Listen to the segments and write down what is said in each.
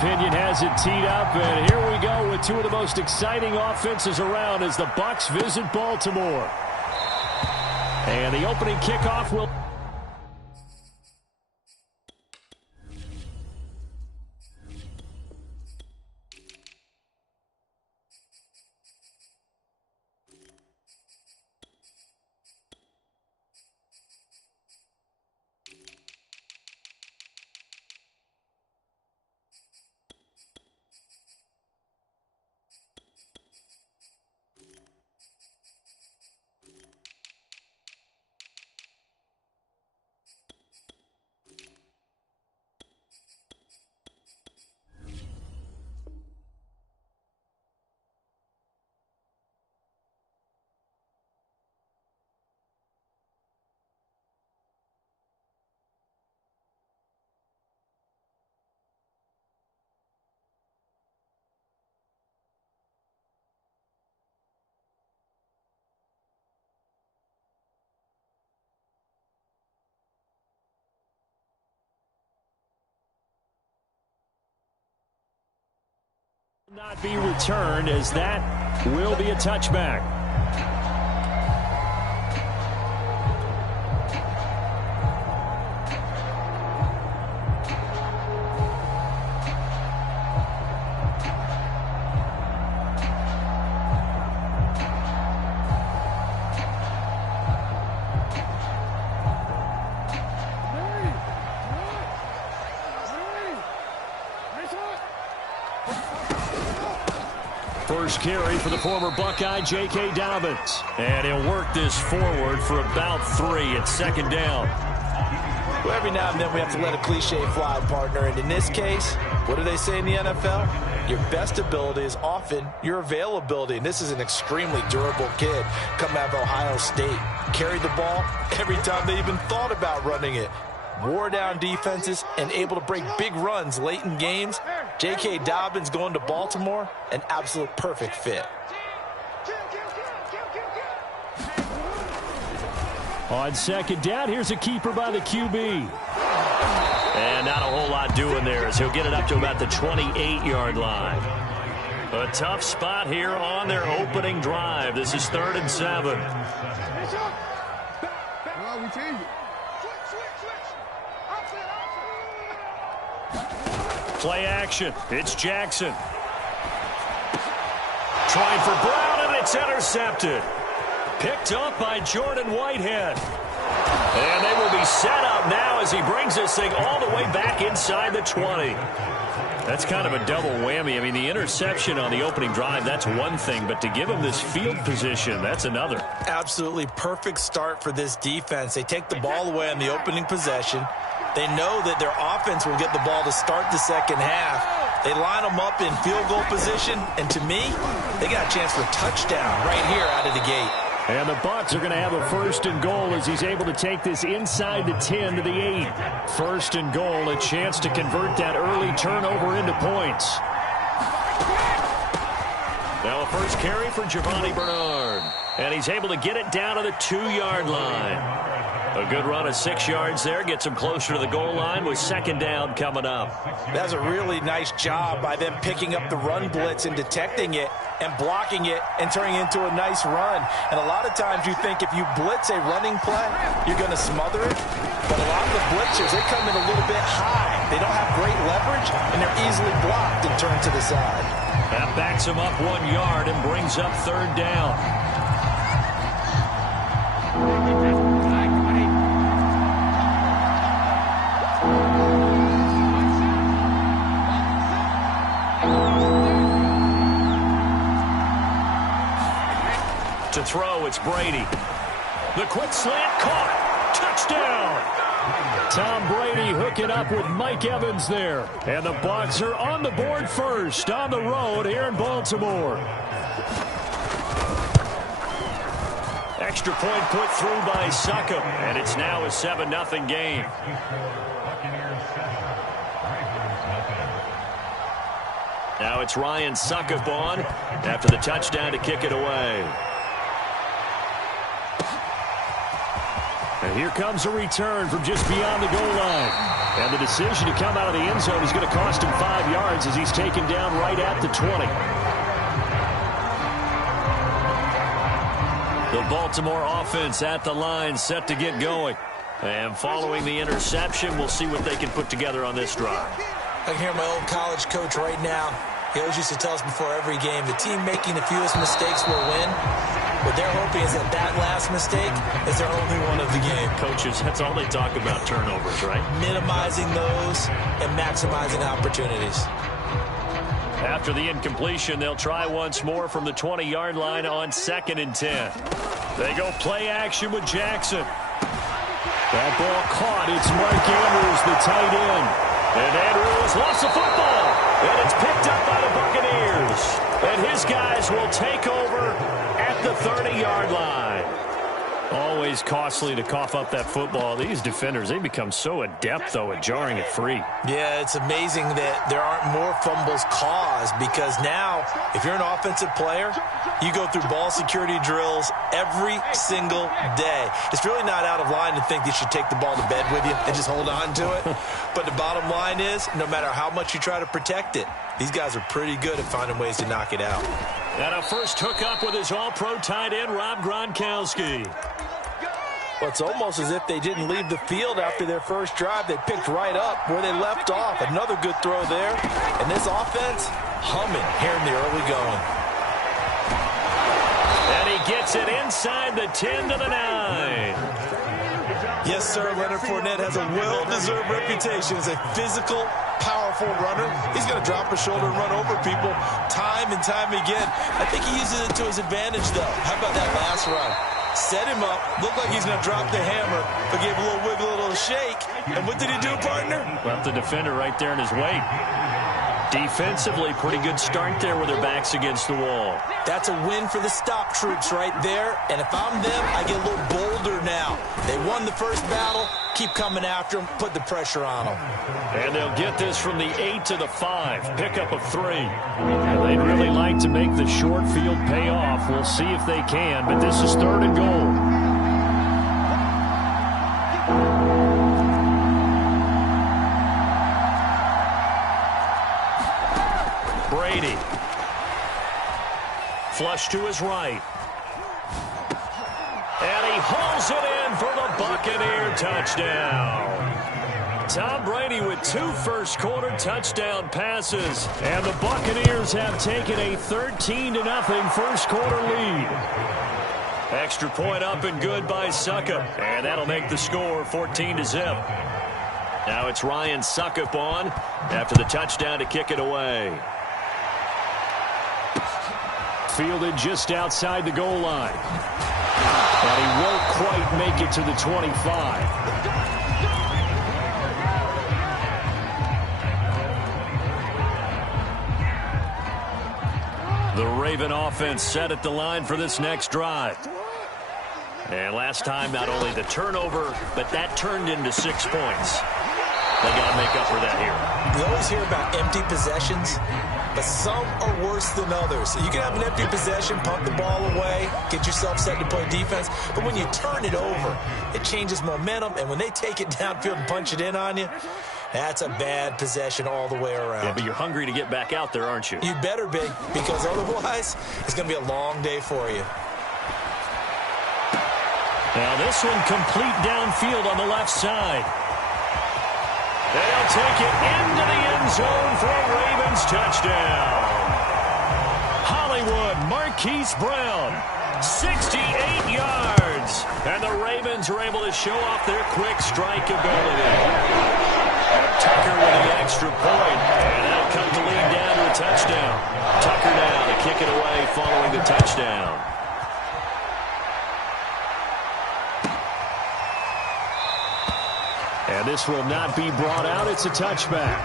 Opinion has it teed up, and here we go with two of the most exciting offenses around as the Bucs visit Baltimore. And the opening kickoff will... not be returned, as that will be a touchback. First carry for the former Buckeye, J.K. Dobbins. And he'll work this forward for about 3 at second down. Well, every now and then we have to let a cliche fly, partner. And in this case, what do they say in the NFL? Your best ability is often your availability. And this is an extremely durable kid coming out of Ohio State. Carried the ball every time they even thought about running it. Wore down defenses and able to break big runs late in games. J.K. Dobbins going to Baltimore, an absolute perfect fit. On second down, here's a keeper by the QB. And not a whole lot doing there as he'll get it up to about the 28-yard line. A tough spot here on their opening drive. This is 3rd and 7. Play action. It's Jackson. Trying for Brown, and it's intercepted. Picked up by Jordan Whitehead. And they will be set up now as he brings this thing all the way back inside the 20. That's kind of a double whammy. I mean, the interception on the opening drive, that's one thing. But to give him this field position, that's another. Absolutely perfect start for this defense. They take the ball away on the opening possession. They know that their offense will get the ball to start the second half. They line them up in field goal position, and to me, they got a chance for a touchdown right here out of the gate. And the Bucs are going to have a 1st and goal as he's able to take this inside the 10 to the 8. 1st and goal, a chance to convert that early turnover into points. Now a first carry for Giovanni Bernard. And he's able to get it down to the 2-yard line. A good run of 6 yards there. Gets him closer to the goal line with second down coming up. That's a really nice job by them picking up the run blitz and detecting it and blocking it and turning it into a nice run. And a lot of times you think if you blitz a running play, you're going to smother it. But a lot of the blitzers, they come in a little bit high. They don't have great leverage, and they're easily blocked and turned to the side. That backs him up 1 yard and brings up 3rd down. To throw, it's Brady. The quick slant caught. Touchdown. Tom Brady hooking up with Mike Evans there. And the Bucs are on the board first on the road here in Baltimore. Extra point put through by Succop. And it's now a 7-0 game. Now it's Ryan Succop on after the touchdown to kick it away. And here comes a return from just beyond the goal line. And the decision to come out of the end zone is going to cost him 5 yards as he's taken down right at the 20. The Baltimore offense at the line, set to get going. And following the interception, we'll see what they can put together on this drive. I can hear my old college coach right now. He always used to tell us before every game, the team making the fewest mistakes will win. What they're hoping is that last mistake is their only one of the game. Coaches, that's all they talk about, turnovers, right? Minimizing those and maximizing opportunities. After the incompletion, they'll try once more from the 20-yard line on 2nd and 10. They go play action with Jackson. That ball caught. It's Mike Andrews, the tight end. And Andrews lost the football. And it's picked up by the Buccaneers. And his guys will take over at the 30-yard line. Always costly to cough up that football. These defenders, they become so adept, though, at jarring it free. Yeah, it's amazing that there aren't more fumbles caused because now, if you're an offensive player, you go through ball security drills every single day. It's really not out of line to think that you should take the ball to bed with you and just hold on to it. But the bottom line is, no matter how much you try to protect it, these guys are pretty good at finding ways to knock it out. And a first hookup with his all-pro tight end, Rob Gronkowski. Well, it's almost as if they didn't leave the field after their first drive. They picked right up where they left off. Another good throw there. And this offense, humming here in the early going. And he gets it inside the 10 to the 9. Yes, sir. Leonard Fournette has a well-deserved reputation as a physical, powerful runner. He's going to drop his shoulder and run over people time and time again. I think he uses it to his advantage, though. How about that last run? Set him up, looked like he's going to drop the hammer, but gave a little wiggle, a little shake. And what did he do, partner? Left the defender right there in his way. Defensively, pretty good start there with their backs against the wall. That's a win for the stop troops right there. And if I'm them, I get a little bolder now. They won the first battle. Keep coming after them. Put the pressure on them. And they'll get this from the 8 to the 5. Pickup of 3. And they'd really like to make the short field pay off. We'll see if they can, but this is 3rd and goal. Brady. Flush to his right. And he hauls it in for the Buccaneer touchdown. Tom Brady with 2 first-quarter touchdown passes. And the Buccaneers have taken a 13-0 first-quarter lead. Extra point up and good by Succop. And that'll make the score 14-0. Now it's Ryan Succop on after the touchdown to kick it away. Fielded just outside the goal line. And he won't quite make it to the 25. The Raven offense set at the line for this next drive. And last time, not only the turnover, but that turned into 6 points. They got to make up for that here. We always hear about empty possessions, but some are worse than others. You can have an empty possession, punt the ball away, get yourself set to play defense, but when you turn it over, it changes momentum, and when they take it downfield and punch it in on you, that's a bad possession all the way around. Yeah, but you're hungry to get back out there, aren't you? You better be, because otherwise, it's going to be a long day for you. Now this one complete downfield on the left side. They'll take it into the end zone for a Ravens touchdown. Hollywood Marquise Brown, 68 yards. And the Ravens are able to show off their quick strike ability. Tucker with the extra point. And that'll cut the lead down to a touchdown. Tucker now to kick it away following the touchdown. And this will not be brought out. It's a touchback.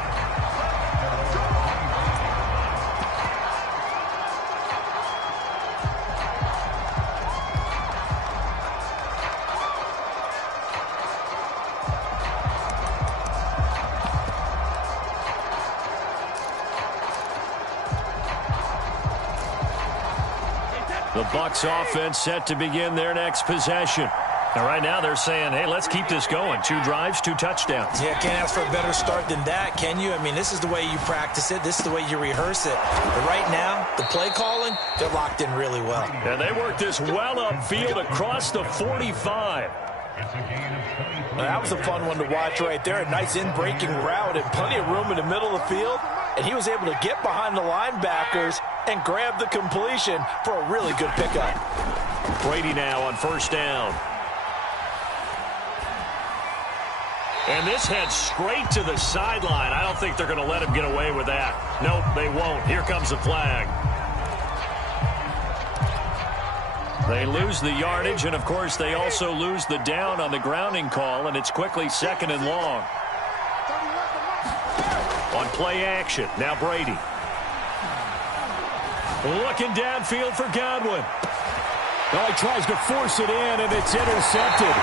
The Bucs offense set to begin their next possession. And right now they're saying, hey, let's keep this going. 2 drives, 2 touchdowns. Yeah, can't ask for a better start than that, can you? I mean, this is the way you practice it. This is the way you rehearse it. But right now, the play calling, they're locked in really well. And they work this well upfield across the 45. Now, that was a fun one to watch right there. A nice in-breaking route and plenty of room in the middle of the field. And he was able to get behind the linebackers and grab the completion for a really good pickup. Brady now on first down. And this heads straight to the sideline. I don't think they're going to let him get away with that. Nope, they won't. Here comes the flag. They lose the yardage, and, of course, they also lose the down on the grounding call, and it's quickly 2nd and long. On play action, now Brady. Looking downfield for Godwin. Oh, he tries to force it in, and it's intercepted.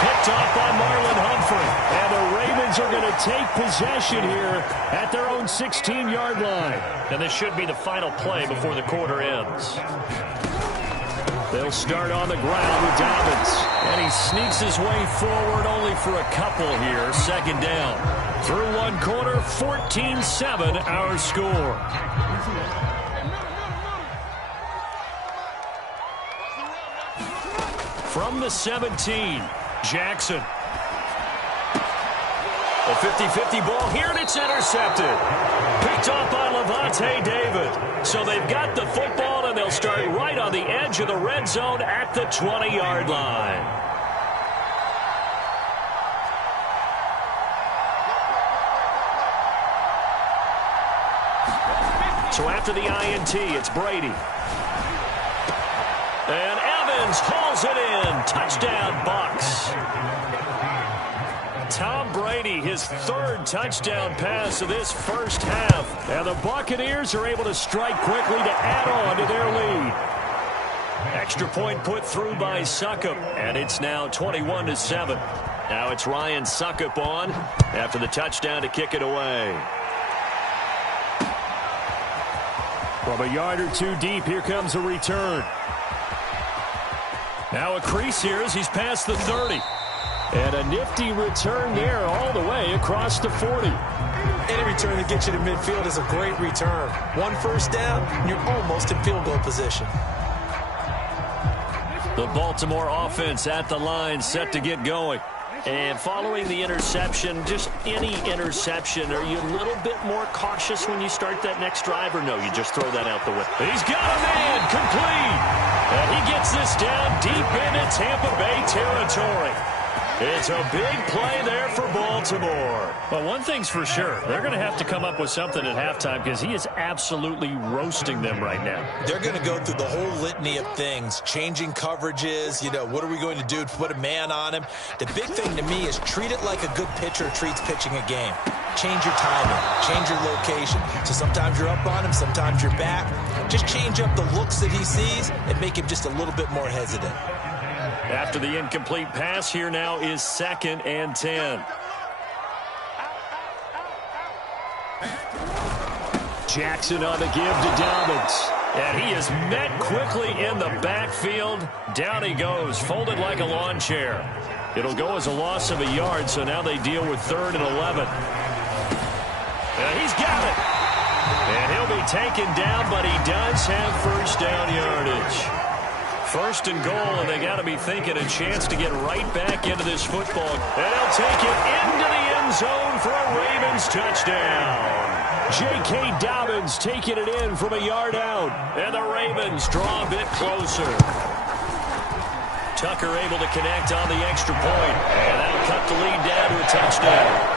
Picked off by Marlon Humphrey. And the Ravens are going to take possession here at their own 16-yard line. And this should be the final play before the quarter ends. They'll start on the ground with Dobbins. And he sneaks his way forward only for a couple here. 2nd down. Through 1 quarter, 14-7 our score. From the 17, Jackson. A 50-50 ball here, and it's intercepted. Picked off by Lavonte David. So they've got the football, and they'll start right on the edge of the red zone at the 20-yard line. So after the INT, it's Brady. And Evans hauls it in. Touchdown, Bucs. Tom Brady, his 3rd touchdown pass of this first half. And the Buccaneers are able to strike quickly to add on to their lead. Extra point put through by Succop. And it's now 21-7. Now it's Ryan Succop on after the touchdown to kick it away. From a yard or 2 deep, here comes a return. Now a crease here as he's past the 30. And a nifty return there all the way across the 40. Any return that gets you to midfield is a great return. 1 first down, and you're almost in field goal position. The Baltimore offense at the line, set to get going. And following the interception, just any interception, are you a little bit more cautious when you start that next drive, or no, you just throw that out the window? He's got a man, complete. And he gets this down deep into Tampa Bay territory. It's a big play there for Baltimore. Well, one thing's for sure. They're going to have to come up with something at halftime because he is absolutely roasting them right now. They're going to go through the whole litany of things, changing coverages, what are we going to do to put a man on him? The big thing to me is treat it like a good pitcher treats pitching a game. Change your timing, change your location. So sometimes you're up on him, sometimes you're back. Just change up the looks that he sees and make him just a little bit more hesitant. After the incomplete pass, here now is 2nd and 10. Jackson on the give to Dobbins. And he is met quickly in the backfield. Down he goes, folded like a lawn chair. It'll go as a loss of a yard, so now they deal with 3rd and 11. And he's got it. And he'll be taken down, but he does have first down yardage. 1st and goal, and they got to be thinking a chance to get right back into this football. And they'll take it into the end zone for a Ravens touchdown. J.K. Dobbins taking it in from a yard out. And the Ravens draw a bit closer. Tucker able to connect on the extra point. And that'll cut the lead down to a touchdown.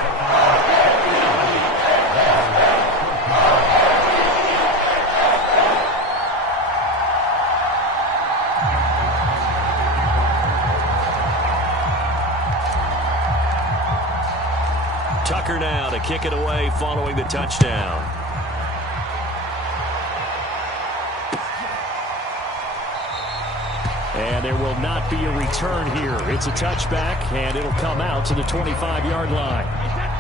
Tucker now to kick it away following the touchdown. And there will not be a return here. It's a touchback, and it'll come out to the 25-yard line.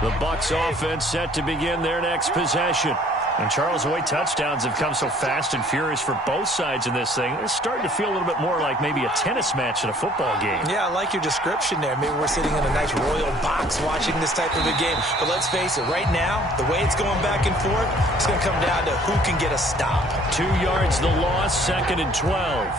The Bucs offense set to begin their next possession. And Charles, the way touchdowns have come so fast and furious for both sides in this thing, it's starting to feel a little bit more like maybe a tennis match in a football game. Yeah, I like your description there. Maybe we're sitting in a nice royal box watching this type of a game. But let's face it, right now, the way it's going back and forth, it's going to come down to who can get a stop. 2 yards the loss, 2nd and 12.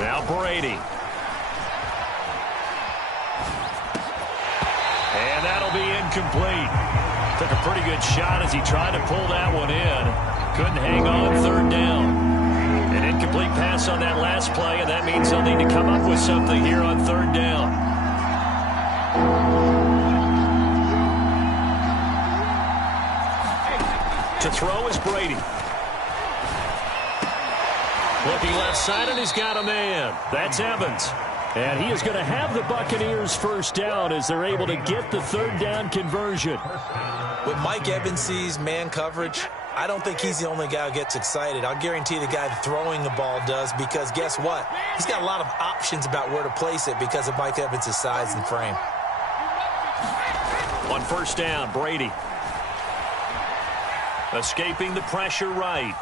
Now Brady. And that'll be incomplete. Took a pretty good shot as he tried to pull that one in. Couldn't hang on 3rd down. An incomplete pass on that last play, and that means they'll need to come up with something here on 3rd down. To throw is Brady. Looking left side, and he's got a man. That's Evans. And he is going to have the Buccaneers first down as they're able to get the 3rd down conversion. When Mike Evans sees man coverage, I don't think he's the only guy who gets excited. I'll guarantee the guy throwing the ball does, because guess what? He's got a lot of options about where to place it because of Mike Evans' size and frame. On 1st down, Brady. Escaping the pressure right.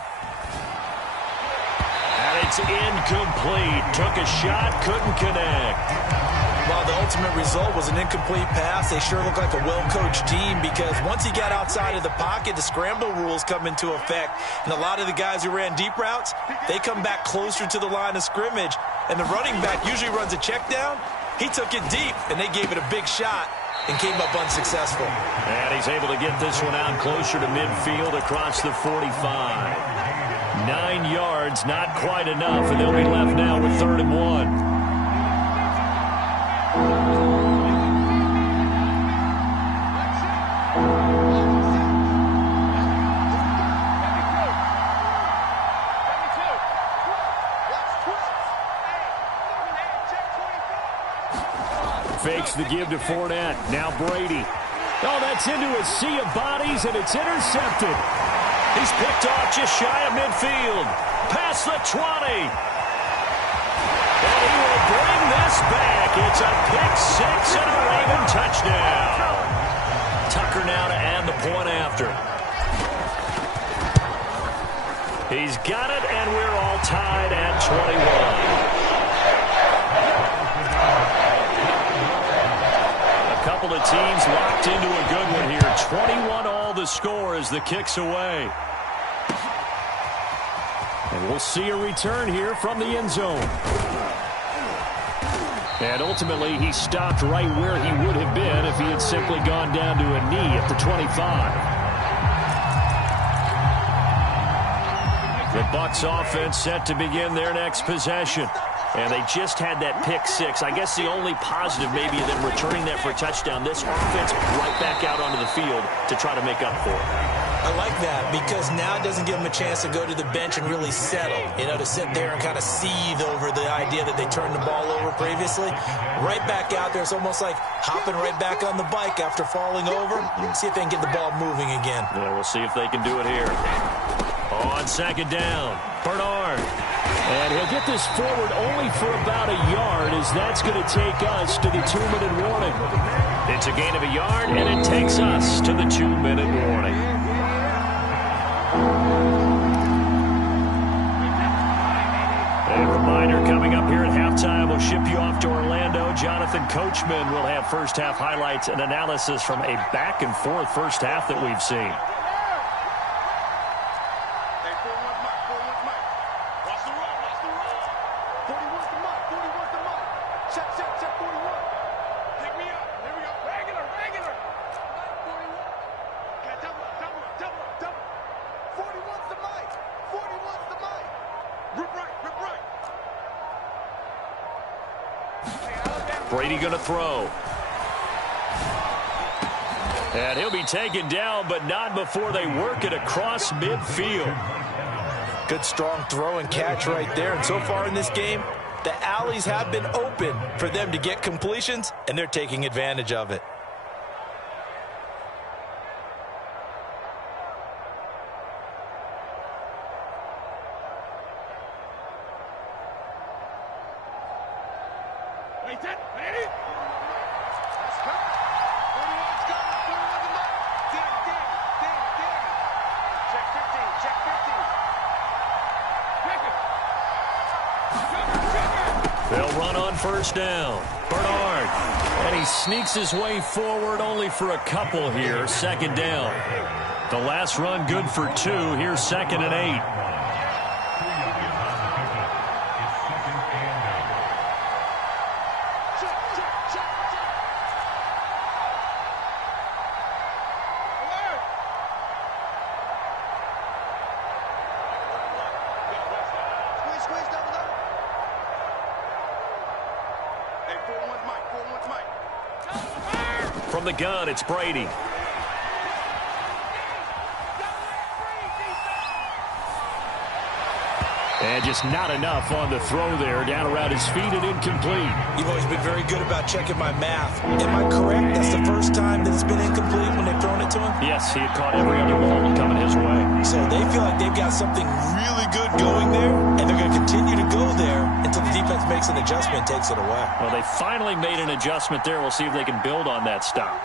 And it's incomplete. Took a shot, couldn't connect. While the ultimate result was an incomplete pass, they sure look like a well-coached team, because once he got outside of the pocket, the scramble rules come into effect. And a lot of the guys who ran deep routes, they come back closer to the line of scrimmage. And the running back usually runs a check down. He took it deep, and they gave it a big shot and came up unsuccessul. And he's able to get this one out closer to midfield across the 45. 9 yards, not quite enough, and they'll be left now with 3rd and 1. Fakes the give to Fournette. Now Brady. Oh, that's into a sea of bodies, and it's intercepted. He's picked off just shy of midfield. Past the 20. And he will bring this back. It's a pick-6 and a Raven touchdown. Tucker now to add the point after. He's got it, and we're all tied at 21. Couple of teams locked into a good one here. 21 all the score as the kick's away. And we'll see a return here from the end zone. And ultimately, he stopped right where he would have been if he had simply gone down to a knee at the 25. The Bucs offense set to begin their next possession. And they just had that pick-6. I guess the only positive maybe of them returning that for a touchdown, this offense right back out onto the field to try to make up for it. I like that, because now it doesn't give them a chance to go to the bench and really settle, to sit there and kind of seethe over the idea that they turned the ball over previously. Right back out there, it's almost like hopping right back on the bike after falling over. See if they can get the ball moving again. Yeah, we'll see if they can do it here. On 2nd down, Bernard. And he'll get this forward only for about a yard, as that's going to take us to the 2-minute warning. It's a gain of a yard, and it takes us to the 2-minute warning. A reminder coming up here at halftime, we'll ship you off to Orlando. Jonathan Coachman will have first-half highlights and analysis from a back-and-forth first half that we've seen. Brady going to throw. And he'll be taken down, but not before they work it across midfield. Good, strong throw and catch right there. And so far in this game, The alleys have been open for them to get completions, and they're taking advantage of it. They'll run on first down. Bernard. And he sneaks his way forward only for a couple here. Second down. The last run good for 2. Here's 2nd and 8. From the gun, it's Brady. And just not enough on the throw there. Down around his feet and incomplete. You've always been very good about checking my math. Am I correct? That's the first time that it's been incomplete when they've thrown it to him? Yes, he had caught every other ball coming his way. So they feel like they've got something really good going there, and they're going to continue to go there until the defense makes an adjustment and takes it away. Well, they finally made an adjustment there. We'll see if they can build on that stop.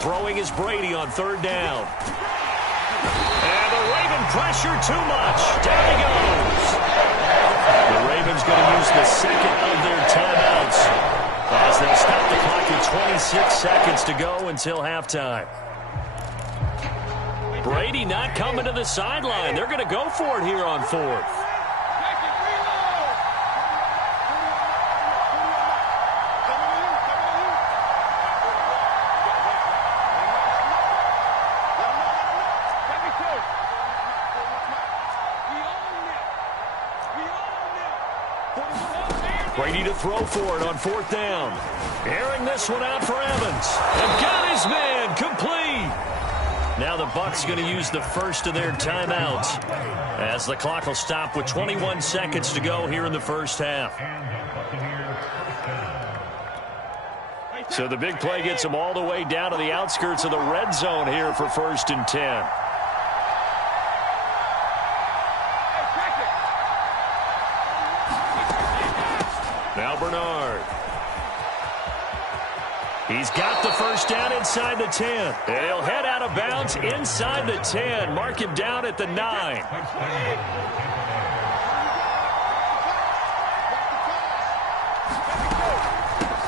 Throwing is Brady on third down. And the Raven pressure too much. Down he goes. The Ravens going to use the second of their timeouts as they'll stop the clock with 26 seconds to go until halftime. Brady not coming to the sideline. They're going to go for it here on fourth. Brady to throw for it on fourth down. Airing this one out for Evans. And got his man complete. Now the Bucs going to use the first of their timeouts as the clock will stop with 21 seconds to go here in the first half. So the big play gets them all the way down to the outskirts of the red zone here for 1st and 10. Now Bernard. He's got the first down inside the 10. And he'll head out of bounds inside the 10. Mark him down at the 9.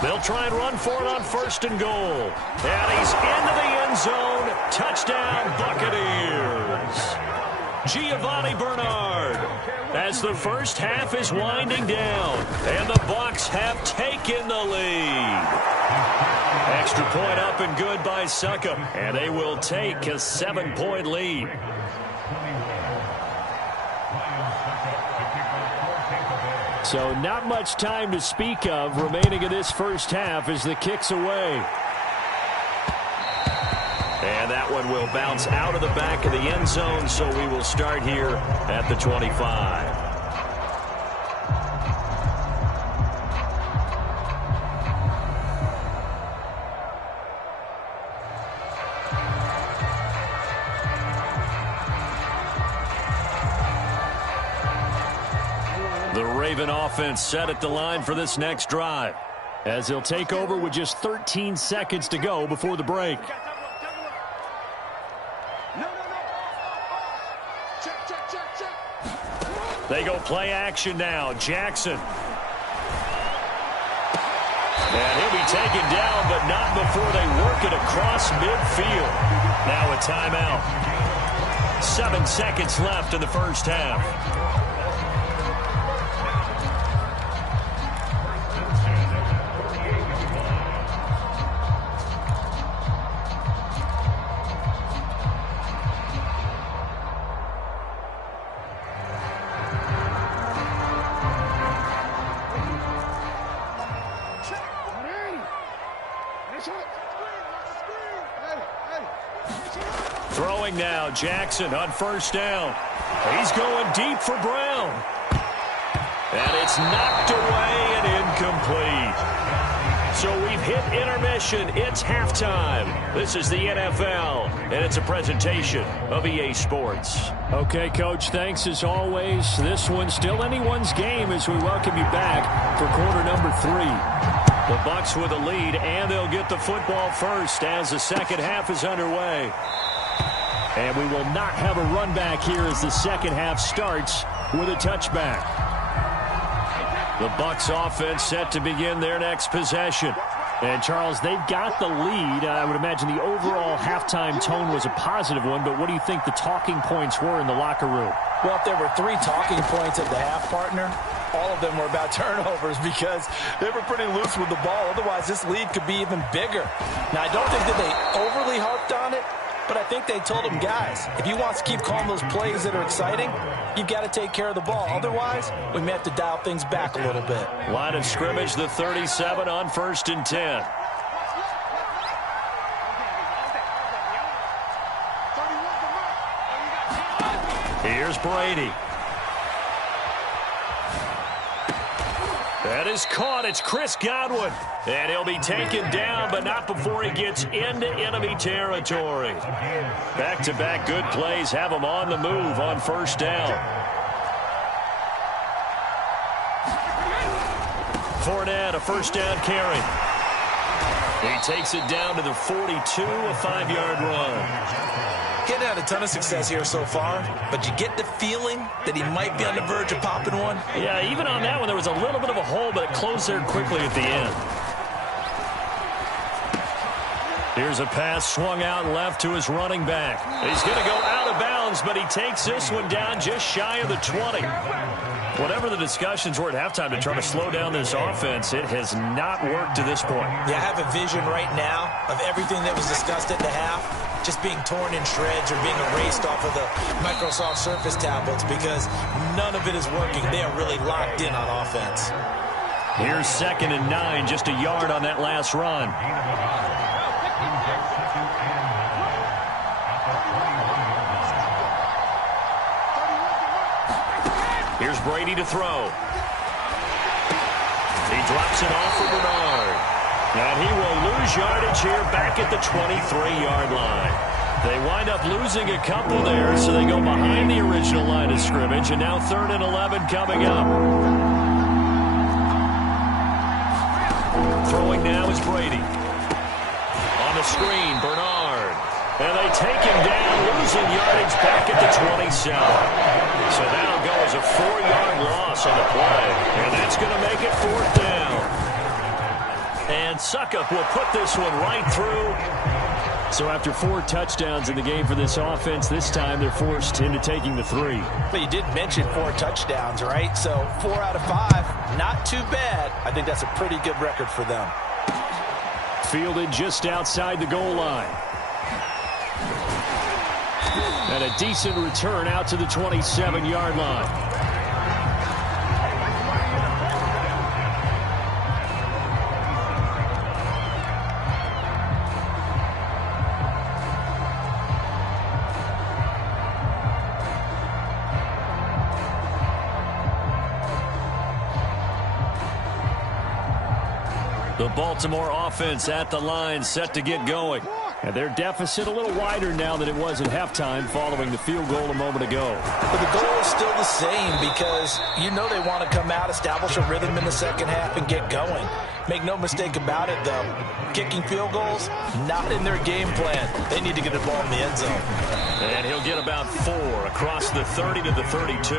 They'll try and run for it on 1st and goal. And he's into the end zone. Touchdown, Buccaneers. Giovanni Bernard. As the first half is winding down. And the Bucs have taken the lead. Extra point up and good by Succop. And they will take a 7-point lead. So not much time to speak of remaining in this first half as the kick's away. And that one will bounce out of the back of the end zone, so we will start here at the 25. The Raven offense set at the line for this next drive as they'll take over with just 13 seconds to go before the break. They go play action now. Jackson. And he'll be taken down, but not before they work it across midfield. Now a timeout. 7 seconds left in the first half. Throwing now, Jackson on first down. He's going deep for Brown. And it's knocked away and incomplete. So we've hit intermission. It's halftime. This is the NFL, and it's a presentation of EA Sports. Okay, Coach, thanks as always. This one's still anyone's game as we welcome you back for quarter number 3. The Bucs with a lead, and they'll get the football first as the second half is underway. And we will not have a run back here as the second half starts with a touchback. The Bucs offense set to begin their next possession. And, Charles, they've got the lead. I would imagine the overall halftime tone was a positive one, but what do you think the talking points were in the locker room? Well, if there were 3 talking points at the half, partner, all of them were about turnovers because they were pretty loose with the ball. Otherwise, this lead could be even bigger. Now, I don't think that they overly harped on it, but I think they told them, guys, if you want to keep calling those plays that are exciting, you've got to take care of the ball. Otherwise, we may have to dial things back a little bit. Line of scrimmage, the 37 on 1st and 10. Here's Brady. That is caught. It's Chris Godwin. And he'll be taken down, but not before he gets into enemy territory. Back-to-back good plays have him on the move on first down. Fournette, a first down carry. He takes it down to the 42, a 5-yard run. Getting had a ton of success here so far, but you get the feeling that he might be on the verge of popping one. Yeah, even on that one, there was a little bit of a hole, but it closed there quickly at the end. Here's a pass swung out left to his running back. He's going to go out of bounds, but he takes this one down just shy of the 20. Whatever the discussions were at halftime to try to slow down this offense, it has not worked to this point. Yeah, I have a vision right now of everything that was discussed at the half just being torn in shreds or being erased off of the Microsoft Surface tablets because none of it is working. They are really locked in on offense. Here's 2nd and 9, just a yard on that last run. Here's Brady to throw. He drops it off for Bernard. And he will lose yardage here back at the 23-yard line. They wind up losing a couple there, so they go behind the original line of scrimmage, and now 3rd and 11 coming up. Throwing now is Brady. On the screen, Bernard. And they take him down, losing yardage back at the 27. So that'll go as a 4-yard loss on the play. And that's going to make it 4th down. And Suckup will put this one right through. So after 4 touchdowns in the game for this offense, this time they're forced into taking the 3. But you did mention 4 touchdowns, right? So 4 out of 5, not too bad. I think that's a pretty good record for them. Fielded just outside the goal line. And a decent return out to the 27-yard line. The Baltimore offense at the line, set to get going. And their deficit a little wider now than it was at halftime following the field goal a moment ago. But the goal is still the same because you know they want to come out, establish a rhythm in the second half, and get going. Make no mistake about it, though. Kicking field goals, not in their game plan. They need to get the ball in the end zone. And he'll get about 4 across the 30 to the 32.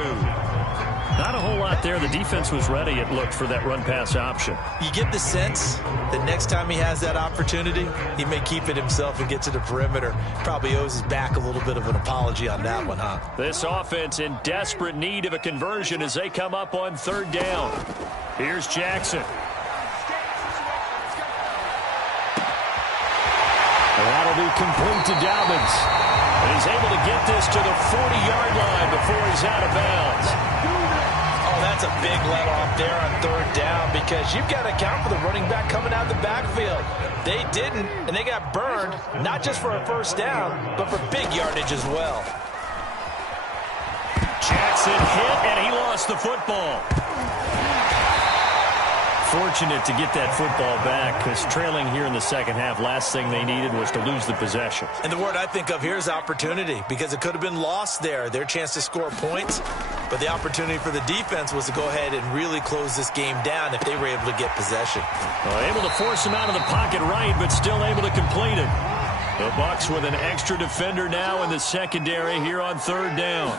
Not a whole lot there. The defense was ready, it looked, for that run-pass option. You get the sense that next time he has that opportunity, he may keep it himself and get to the perimeter. Probably owes his back a little bit of an apology on that one, huh? This offense in desperate need of a conversion as they come up on 3rd down. Here's Jackson. That'll be complete to Dobbins. And he's able to get this to the 40-yard line before he's out of bounds. That's That's a big let-off there on third down because you've got to account for the running back coming out of the backfield. They didn't, and they got burned, not just for a first down, but for big yardage as well. Jackson hit, and he lost the football. Fortunate to get that football back because trailing here in the second half, last thing they needed was to lose the possession. And the word I think of here is opportunity because it could have been lost there, their chance to score points. But the opportunity for the defense was to go ahead and really close this game down if they were able to get possession. Able to force him out of the pocket right, but still able to complete it. The Bucs with an extra defender now in the secondary here on third down.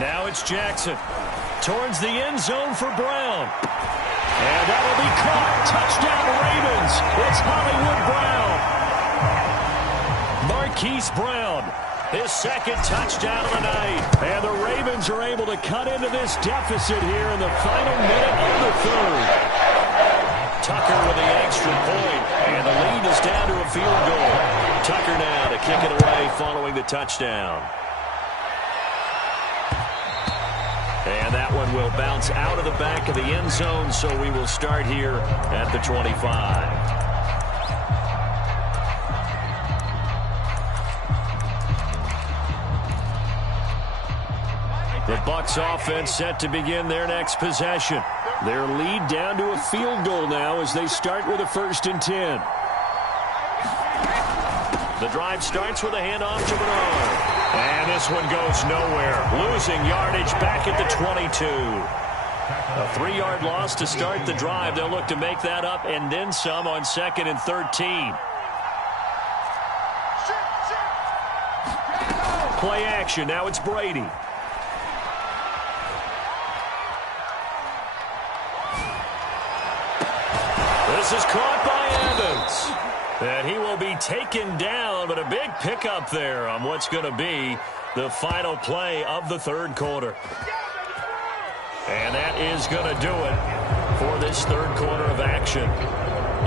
Now it's Jackson. Towards the end zone for Brown. And that'll be caught. Touchdown Ravens. It's Hollywood Brown. Marquise Brown. His second touchdown of the night. And the Ravens are able to cut into this deficit here in the final minute of the third. Tucker with the extra point. And the lead is down to a field goal. Tucker now to kick it away following the touchdown. And that one will bounce out of the back of the end zone, so we will start here at the 25. The Bucs offense set to begin their next possession. Their lead down to a field goal now as they start with a 1st and 10. The drive starts with a handoff to Bernard. And this one goes nowhere. Losing yardage back at the 22. A 3-yard loss to start the drive. They'll look to make that up and then some on 2nd and 13. Play action. Now it's Brady. This is caught by Evans. And he will be taken down, but a big pickup there on what's going to be the final play of the third quarter. And that is going to do it for this third quarter of action.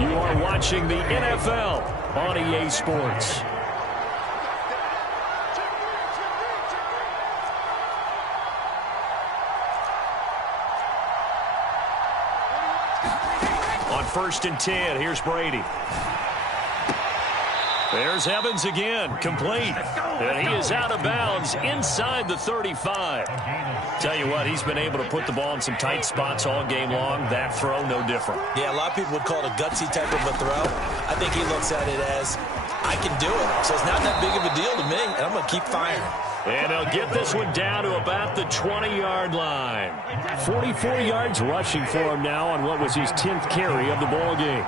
You are watching the NFL on EA Sports. On 1st and 10, here's Brady. There's Evans again, complete. And he is out of bounds inside the 35. Tell you what, he's been able to put the ball in some tight spots all game long. That throw, no different. Yeah, a lot of people would call it a gutsy type of a throw. I think he looks at it as, I can do it. So it's not that big of a deal to me, and I'm going to keep firing. And he'll get this one down to about the 20-yard line. 44 yards rushing for him now on what was his 10th carry of the ball game.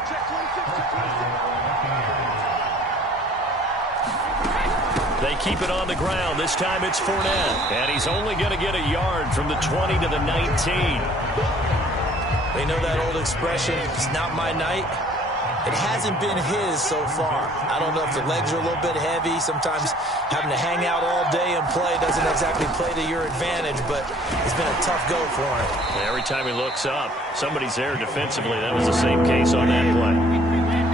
They keep it on the ground. This time it's Fournette. And he's only going to get a yard from the 20 to the 19. They know that old expression, it's not my night. It hasn't been his so far. I don't know if the legs are a little bit heavy. Sometimes having to hang out all day and play doesn't exactly play to your advantage, but it's been a tough go for him. Every time he looks up, somebody's there defensively. That was the same case on that play.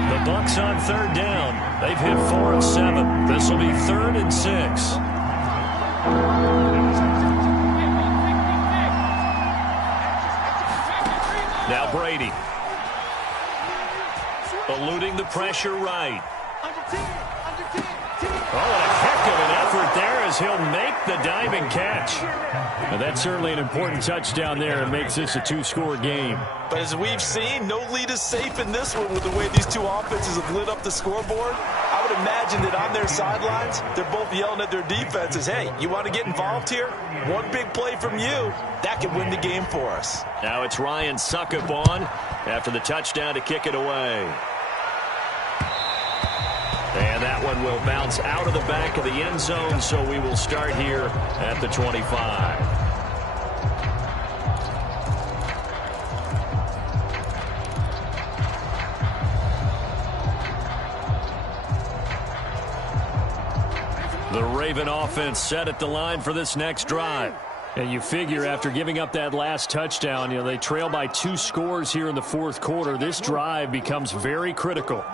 The Bucs on third down. They've hit 4 of 7. This will be 3rd and 6. Now Brady. Eluding the pressure right. Oh, and a heck of an effort there as he'll make the diving catch. Well, that's certainly an important touchdown there and makes this a 2-score game. But as we've seen, no lead is safe in this one with the way these two offenses have lit up the scoreboard. I would imagine that on their sidelines, they're both yelling at their defenses, hey, you want to get involved here? One big play from you, that could win the game for us. Now it's Ryan Succop on after the touchdown to kick it away. And that one will bounce out of the back of the end zone, so we will start here at the 25. The Raven offense set at the line for this next drive. And you figure after giving up that last touchdown, they trail by 2 scores here in the fourth quarter. This drive becomes very critical.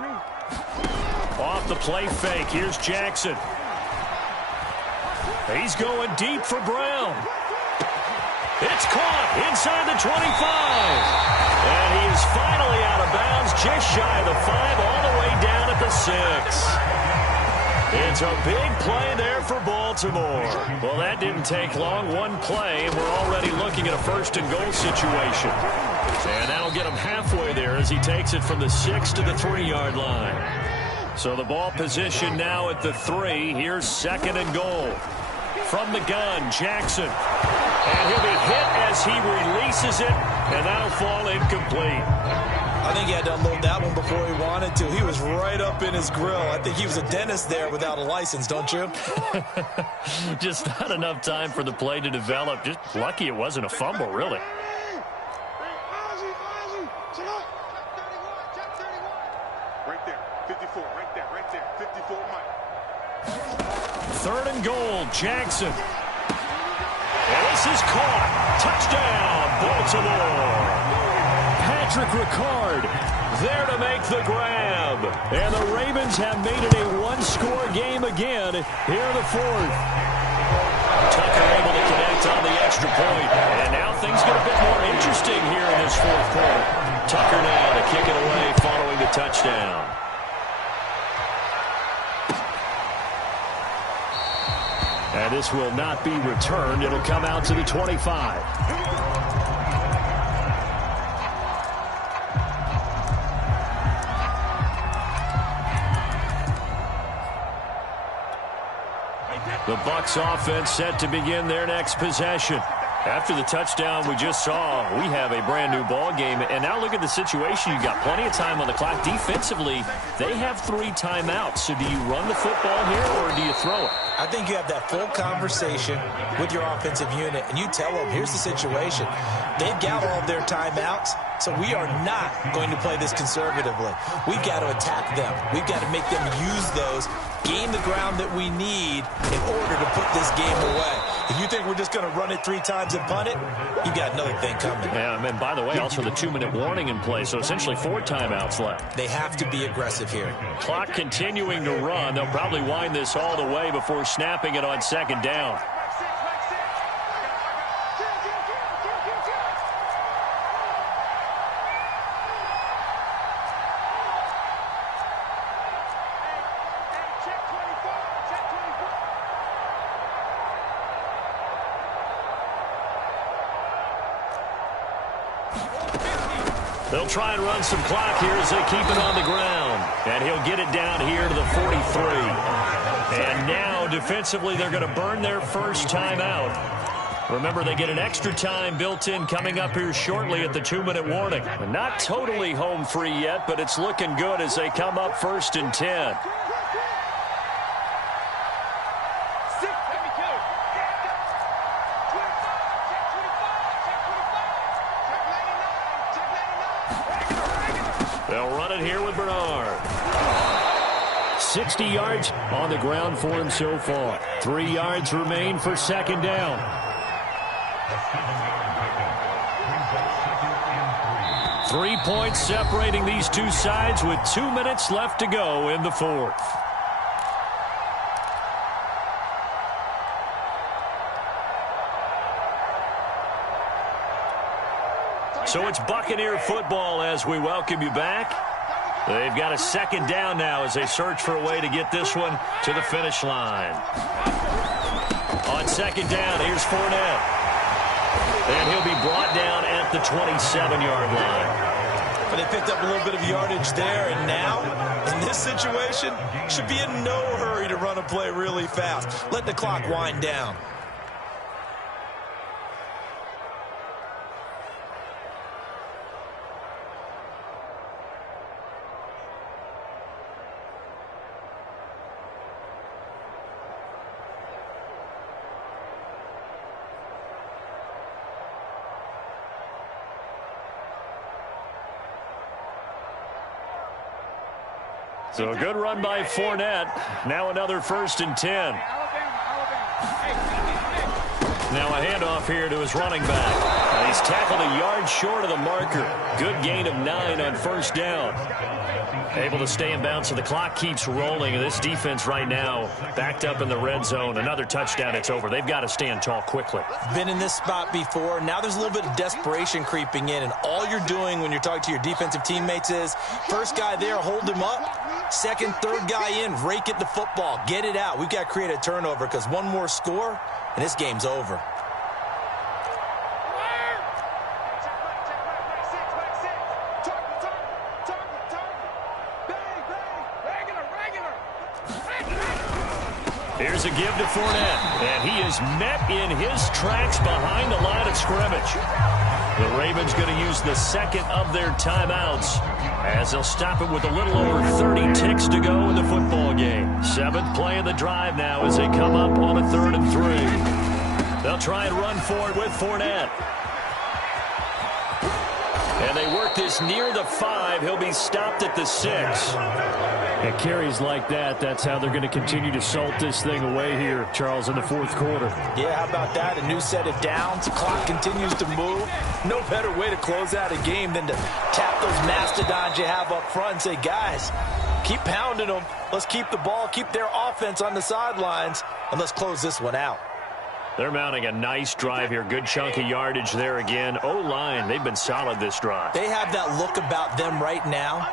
Off the play fake, here's Jackson. He's going deep for Brown. It's caught inside the 25. And he is finally out of bounds, just shy of the 5, all the way down at the 6. It's a big play there for Baltimore. Well, that didn't take long. One play, and we're already looking at a first-and-goal situation. And that'll get him halfway there as he takes it from the 6 to the 3-yard line. So the ball position now at the 3. Here's second and goal. From the gun, Jackson. And he'll be hit as he releases it, and that'll fall incomplete. I think he had to unload that one before he wanted to. He was right up in his grill. I think he was a dentist there without a license, don't you? Just not enough time for the play to develop. Just lucky it wasn't a fumble, really. Right there, 54, right there, 54, Mike. Third and goal, Jackson. And this is caught. Touchdown, Baltimore. Patrick Ricard there to make the grab. And the Ravens have made it a one-score game again here in the 4th. Tucker able to connect on the extra point. And now things get a bit more interesting here in this 4th quarter. Tucker now to kick it away following the touchdown. And this will not be returned. It'll come out to the 25. The Bucs offense set to begin their next possession. After the touchdown we just saw, we have a brand new ball game. And now look at the situation. You've got plenty of time on the clock. Defensively, they have 3 timeouts. So do you run the football here or do you throw it? I think you have that full conversation with your offensive unit, and you tell them, here's the situation. They've got all of their timeouts, so we are not going to play this conservatively. We've got to attack them. We've got to make them use those, gain the ground that we need in order to put this game away. If you think we're just going to run it 3 times and punt it, you got another thing coming. Yeah, and by the way, also the 2-minute warning in play, so essentially 4 timeouts left. They have to be aggressive here. Clock continuing to run. They'll probably wind this all the way before snapping it on second down. They'll try and run some clock here as they keep it on the ground. And he'll get it down here to the 43. And now, defensively, they're going to burn their first time out. Remember, they get an extra time built in coming up here shortly at the 2-minute warning. Not totally home free yet, but it's looking good as they come up 1st and 10. They'll run it here with Bernard. 60 yards on the ground for him so far. 3 yards remain for second down. Three points separating these two sides with 2 minutes left to go in the 4th. So it's Buccaneer football as we welcome you back. They've got a second down now as they search for a way to get this one to the finish line. On second down, here's Fournette. And he'll be brought down at the 27-yard line. But they picked up a little bit of yardage there, and now, in this situation, should be in no hurry to run a play really fast. Let the clock wind down. So a good run by Fournette. Now another 1st and 10. Now a handoff here to his running back. He's tackled a yard short of the marker. Good gain of 9 on first down. Able to stay in bounds, so the clock keeps rolling. And this defense right now backed up in the red zone. Another touchdown, it's over. They've got to stand tall quickly. Been in this spot before. Now there's a little bit of desperation creeping in, and all you're doing when you're talking to your defensive teammates is first guy there, hold him up. Second, third guy in, rake at the football. Get it out. We've got to create a turnover because one more score, and this game's over. Here's a give to Fournette, and he is met in his tracks behind the line of scrimmage. The Ravens going to use the second of their timeouts as they'll stop it with a little over 30 ticks to go in the football game. Seventh play of the drive now as they come up on a 3rd and 3. They'll try and run for it with Fournette. And they work this near the 5. He'll be stopped at the 6. At carries like that, that's how they're going to continue to salt this thing away here, Charles, in the 4th quarter. Yeah, how about that? A new set of downs. The clock continues to move. No better way to close out a game than to tap those mastodons you have up front and say, guys, keep pounding them. Let's keep the ball, keep their offense on the sidelines, and let's close this one out. They're mounting a nice drive here. Good chunk of yardage there again. O-line, they've been solid this drive. They have that look about them right now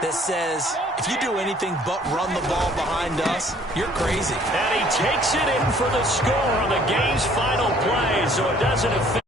that says, if you do anything but run the ball behind us, you're crazy. And he takes it in for the score on the game's final play, so it doesn't affect